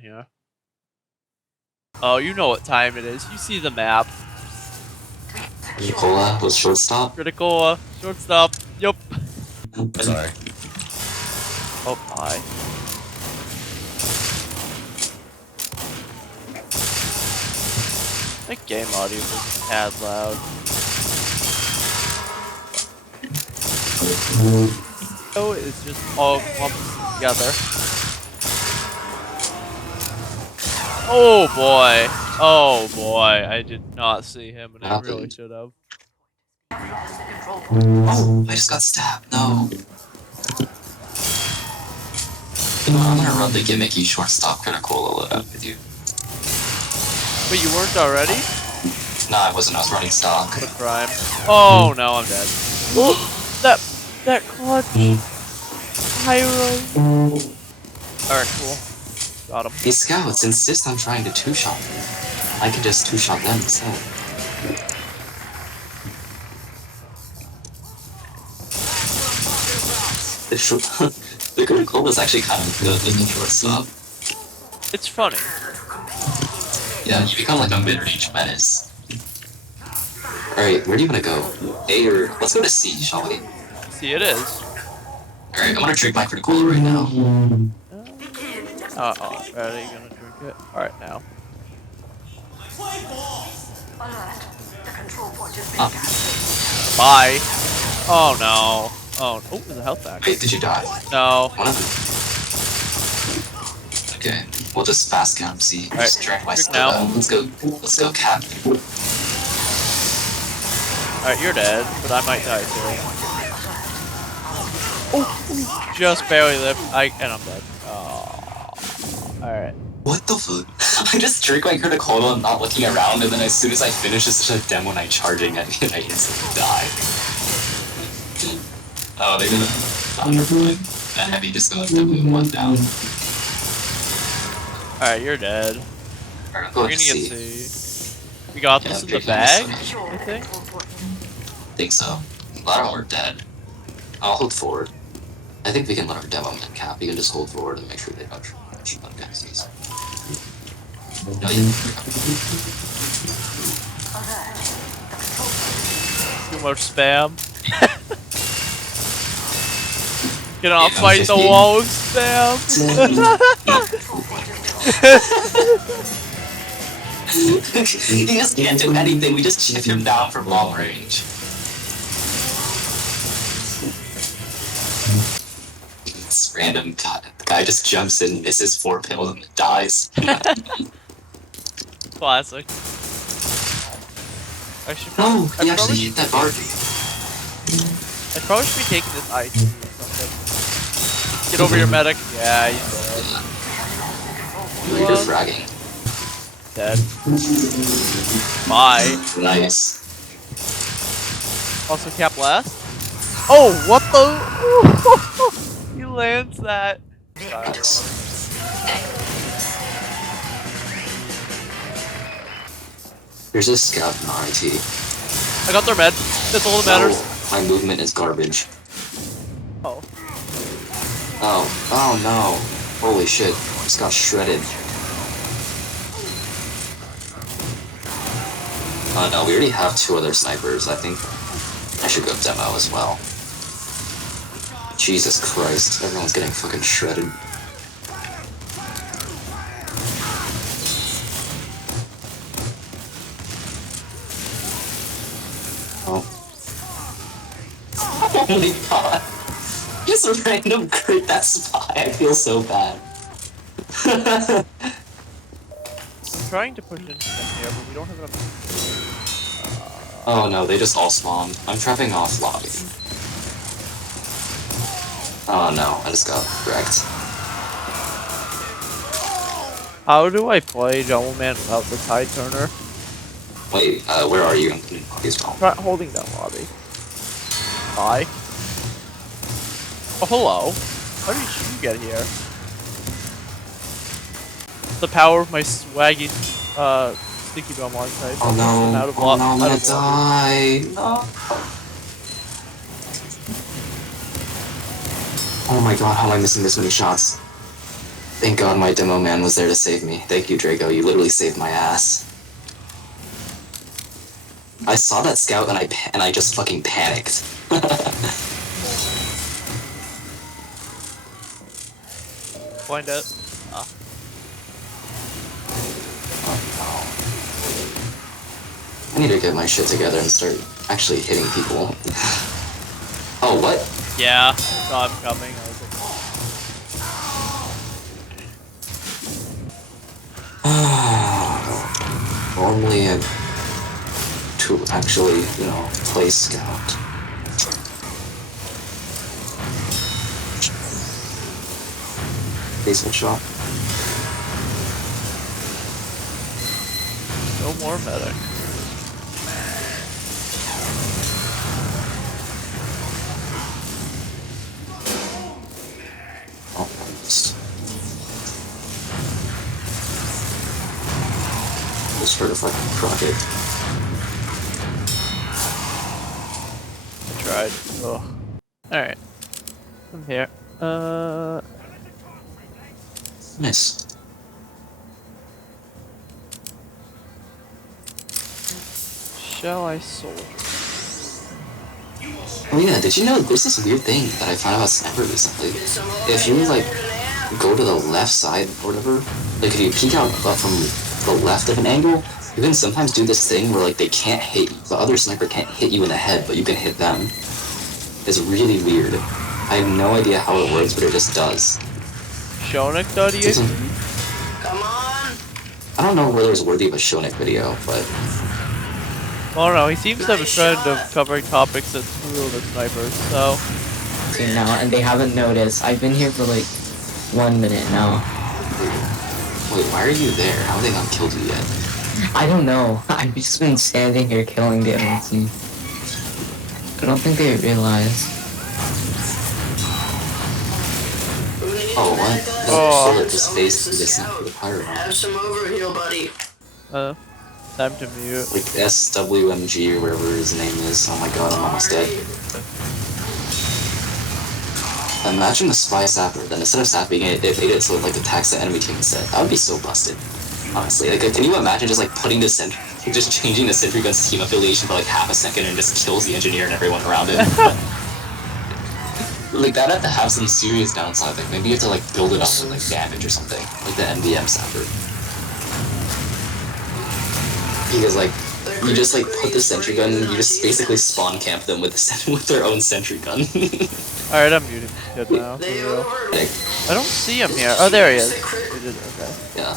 here? Oh, you know what time it is. You see the map. Nicola was shortstop. Critical shortstop. Yup. Sorry. Oh my. That game audio is tad loud. Oh, it's just all clumped together. Oh boy. Oh boy. I did not see him, and I really should have. Oh, I just got stabbed. No. You know, I'm gonna run the gimmicky shortstop critical loadout with you. But you weren't already? No, I wasn't. I was running stock. What a crime. Oh no, I'm dead. that clutch. Pyro. Alright, cool. Got him. These scouts insist on trying to two-shot me. I could just two-shot them instead. The critical is actually kind of good in the shortstop. It's funny. Yeah, you become like a mid-range menace. Alright, where do you want to go? A or... Let's go to C, shall we? See, it is. Alright, I'm gonna drink my critical right now. Uh-oh. Are you gonna drink it? Alright, now. Bye. Oh no. Oh, there's a health pack. Wait, did you die? No. One of them. Okay, we'll just fast camp C. Alright, Just drink my drink now. Let's go cap. Alright, you're dead, but I might die too. Oh, just barely lived. And I'm dead. Oh. Alright. What the fuck? I just drink my critical and not looking around, and then as soon as I finish, it's just a demo night charging at me, and I instantly die. Oh, they're gonna underpoint. That heavy just going to move one down. Alright, you're dead. Alright, We're go gonna to get C. C. We got this in the bag, I think? Think so. A lot of them are dead. I'll hold forward. I think we can let our demo man cap. You can just hold forward and make sure they don't shoot on guys. No, Too much spam. Cannot fight the wall with spam. He just can't do anything. We just chip him down from long range. It's random. God, the guy just jumps in, misses 4 pills, and dies. Classic. I should No, he actually hit that bar. I probably should be taking this ice or something. Get over your medic. Yeah, he's dead. You're fragging. Dead. Bye. Nice. Also cap last. Oh, what the? He lands that. There's a scout in RIT. I got their med. That's all that matters. Oh, my movement is garbage. Oh. Oh no. Holy shit. Just got shredded. Oh no, we already have 2 other snipers. I think I should go demo as well. Jesus Christ, everyone's getting fucking shredded. Oh. Oh my god. Just a random crit that spy. I feel so bad. I'm trying to push into them here, but we don't have enough. Oh no, they just all spawned. I'm trapping off lobby. Oh no, I just got wrecked. How do I play Jungle Man without the Tide Turner? Wait, where are you? He's spawned. Try holding that lobby. Bye. Oh, hello. How did you get here? The power of my swaggy, sticky bomb on type. Oh no, oh no, I'm gonna die. No. Oh my god, how am I missing this many shots? Thank God my demo man was there to save me. Thank you, Draco. You literally saved my ass. I saw that scout and I just fucking panicked. Find out. Ah. I need to get my shit together and start actually hitting people. Oh, what? Yeah, I saw him coming. I was like, Normally to actually, you know, play scout. Basement shop. no more medic. Almost. Just heard a fucking Crockett. I tried. Ugh. Alright. I'm here. Nice. Shall I soldier? Oh yeah, did you know there's this weird thing that I found out about Sniper recently? If you like go to the left side or whatever, like if you peek out from the left of an angle, you can sometimes do this thing where like they can't hit you. The other sniper can't hit you in the head, but you can hit them. It's really weird. I have no idea how it works, but it just does. Shonik.exe? Come on! I don't know whether it's worthy of a Shonik video, but I don't know, he seems to have a trend of covering topics that screw the snipers, so... Now, and they haven't noticed. I've been here for like 1 minute now. wait, why are you there? How have they not killed you yet? I don't know. I've just been standing here killing the other team. I don't think they realize. Oh, what? Oh. Bullet just faced through this into the pyro. Have some overheal, buddy. Time to mute. Like SWMG or whatever his name is. Oh my god, I'm almost dead. Imagine the spy sapper, then instead of sapping it, it made it so it like attacks the enemy team instead. That would be so busted. Honestly, like can you imagine just like putting the just changing the sentry gun's team affiliation for like half a second and just kills the engineer and everyone around it? Like that'd have to have some serious downside. Like maybe you have to like build it up with like damage or something, like the MVM sapper. Because like you just like put the sentry gun, you just basically spawn camp them with with their own sentry gun. Alright, I'm muted. Good now. For They real. over me. I don't see him here. Oh, there he is. Okay. Yeah.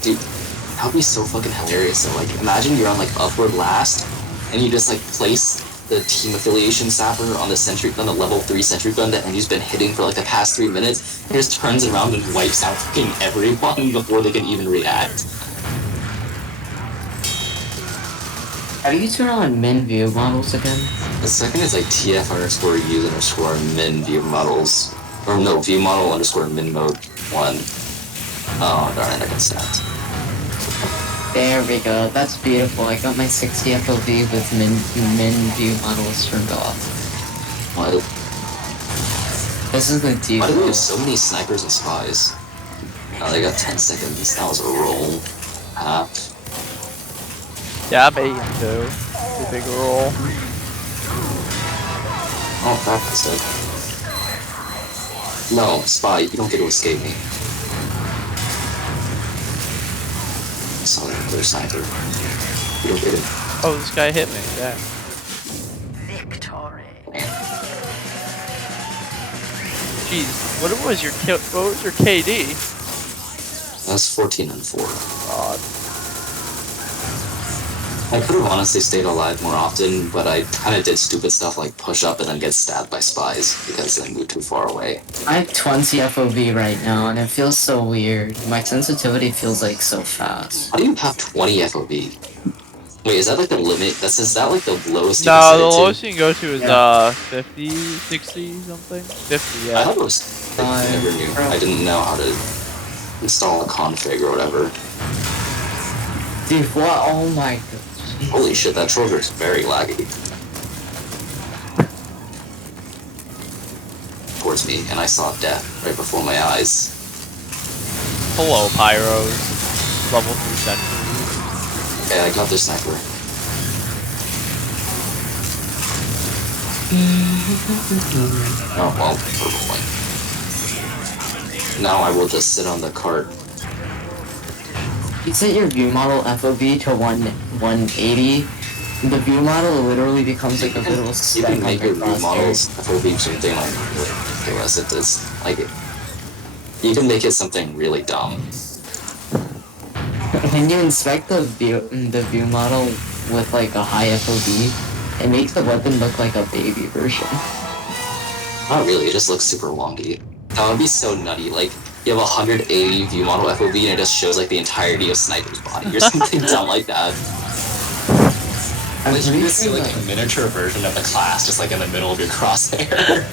Dude, that would be so fucking hilarious. So like, imagine you're on like upward last, and you just like place the team affiliation sapper on the sentry gun, the level 3 sentry gun that he's been hitting for like the past 3 minutes, and just turns around and wipes out fucking everyone before they can even react. How do you turn on min view models again? The second is like TF_use_min view models. Or no, view model underscore min mode 1. Oh darn it, I got snapped. There we go. That's beautiful. I got my 60 FOV with min view models turned off. Why, This is the why do we have default. so many snipers and spies? Oh, they got 10 seconds. That was a roll. Yeah, I'm 8 and 2. Pretty big roll. Oh, crap, I said. No, spy, you don't get to escape me. Sorry, they're sniper. You don't get it. Oh, this guy hit me. Damn. Victory. Jeez, what was your KD? That's 14 and 4. God. I could have honestly stayed alive more often, but I kind of did stupid stuff like push up and then get stabbed by spies because I moved too far away. I have 20 FOV right now, and it feels so weird. My sensitivity feels like so fast. How do you have 20 FOV? Wait, is that like the limit? Is that like the lowest you No, can set the it to? lowest you can go to is Yeah. 50, 60 something. 50, I yeah. thought it was. I never knew. I didn't know how to install a config or whatever. Dude, what? Oh my god. Holy shit, that troller is very laggy. Towards me, and I saw death right before my eyes. Hello, Pyros. Level 3 sentry. Okay, I got this sniper. Oh, well, purple light. Now I will just sit on the cart. You set your view model FOV to 180. The view model literally becomes like a little You speck can on make the your view models crosshair. FOV something like ridiculous. It is like you can make it something really dumb. When you inspect the view model with like a high FOV, it makes the weapon look like a baby version. Not really, it just looks super wonky. That would be so nutty. Like you have 180 view model FOV and it just shows like the entirety of Sniper's body or something dumb like that. I'm Like you pretty just see sure like that- a miniature version of the class just like in the middle of your crosshair.